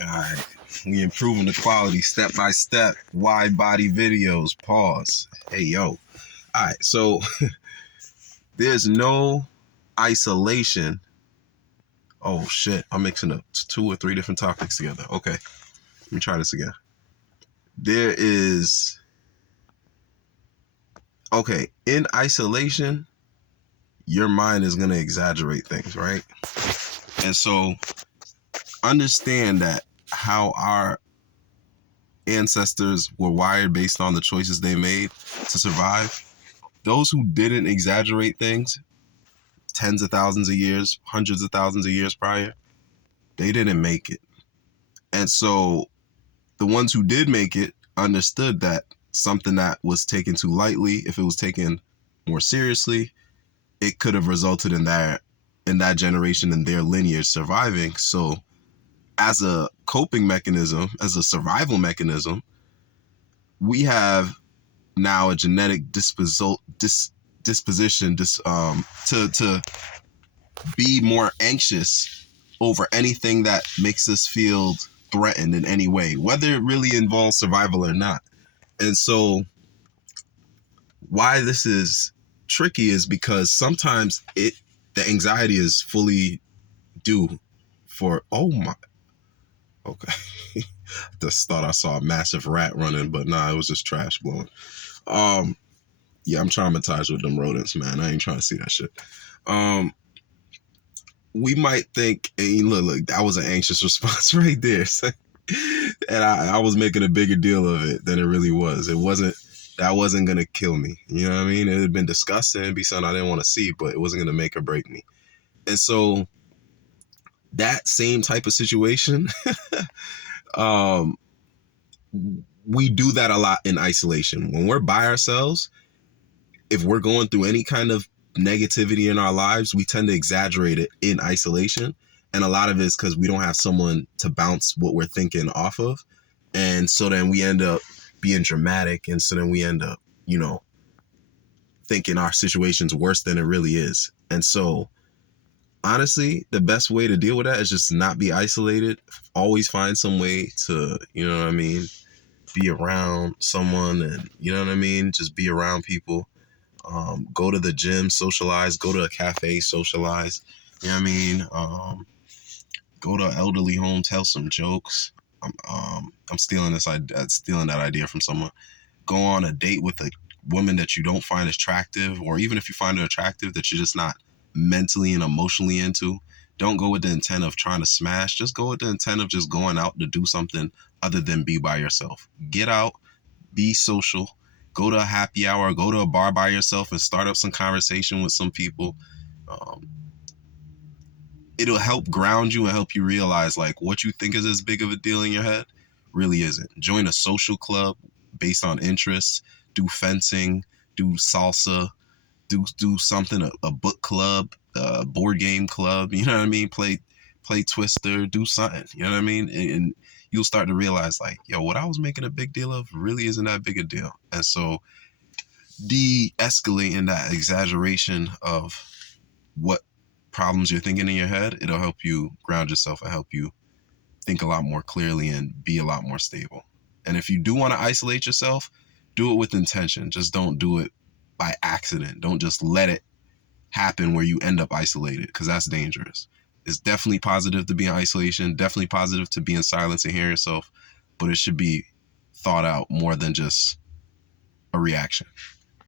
All right. We improving the quality step by step. Wide body videos. Pause. Hey, yo. All right. So there's no isolation. Oh, shit. I'm mixing up 2 or 3 different topics together. Okay. Let me try this again. There is. Okay. In isolation, your mind is going to exaggerate things, right? And so understand that how our ancestors were wired based on the choices they made to survive. Those who didn't exaggerate things tens of thousands of years, hundreds of thousands of years prior, they didn't make it. And so the ones who did make it understood that something that was taken too lightly, if it was taken more seriously, it could have resulted in that generation and their lineage surviving. So as a coping mechanism, as a survival mechanism, we have now a genetic disposition to be more anxious over anything that makes us feel threatened in any way, whether it really involves survival or not. And so why this is tricky is because sometimes the anxiety is fully due for, oh my, okay. Just thought I saw a massive rat running, but nah, it was just trash blowing. Yeah, I'm traumatized with them rodents, man. I ain't trying to see that shit. We might think, hey, look, that was an anxious response right there. And I was making a bigger deal of it than it really was. That wasn't going to kill me. You know what I mean? It had been disgusting. It'd be something I didn't want to see, but it wasn't going to make or break me. And so that same type of situation, we do that a lot in isolation. When we're by ourselves, if we're going through any kind of negativity in our lives, we tend to exaggerate it in isolation. And a lot of it is because we don't have someone to bounce what we're thinking off of. And so then we end up being dramatic. And so then we end up, thinking our situation's worse than it really is. And so honestly, the best way to deal with that is just not be isolated. Always find some way to, be around someone and, just be around people. Go to the gym, socialize, go to a cafe, socialize. Go to an elderly home, tell some jokes. I'm stealing that idea from someone. Go on a date with a woman that you don't find attractive, or even if you find her attractive, that you're just not mentally and emotionally into. Don't go with the intent of trying to smash. Just go with the intent of just going out to do something other than be by yourself. Get out, be social, go to a happy hour, go to a bar by yourself and start up some conversation with some people. It'll help ground you and help you realize like what you think is as big of a deal in your head really isn't. Join a social club based on interests, do fencing, do salsa, do something, a book club, a board game club, you know what I mean? Play Twister, do something, you know what I mean? And you'll start to realize like, yo, what I was making a big deal of really isn't that big a deal. And so de-escalating that exaggeration of what problems you're thinking in your head, it'll help you ground yourself and help you think a lot more clearly and be a lot more stable. And if you do want to isolate yourself, do it with intention. Just don't do it by accident. Don't just let it happen where you end up isolated, because that's dangerous. It's definitely positive to be in isolation, definitely positive to be in silence and hear yourself, but it should be thought out more than just a reaction.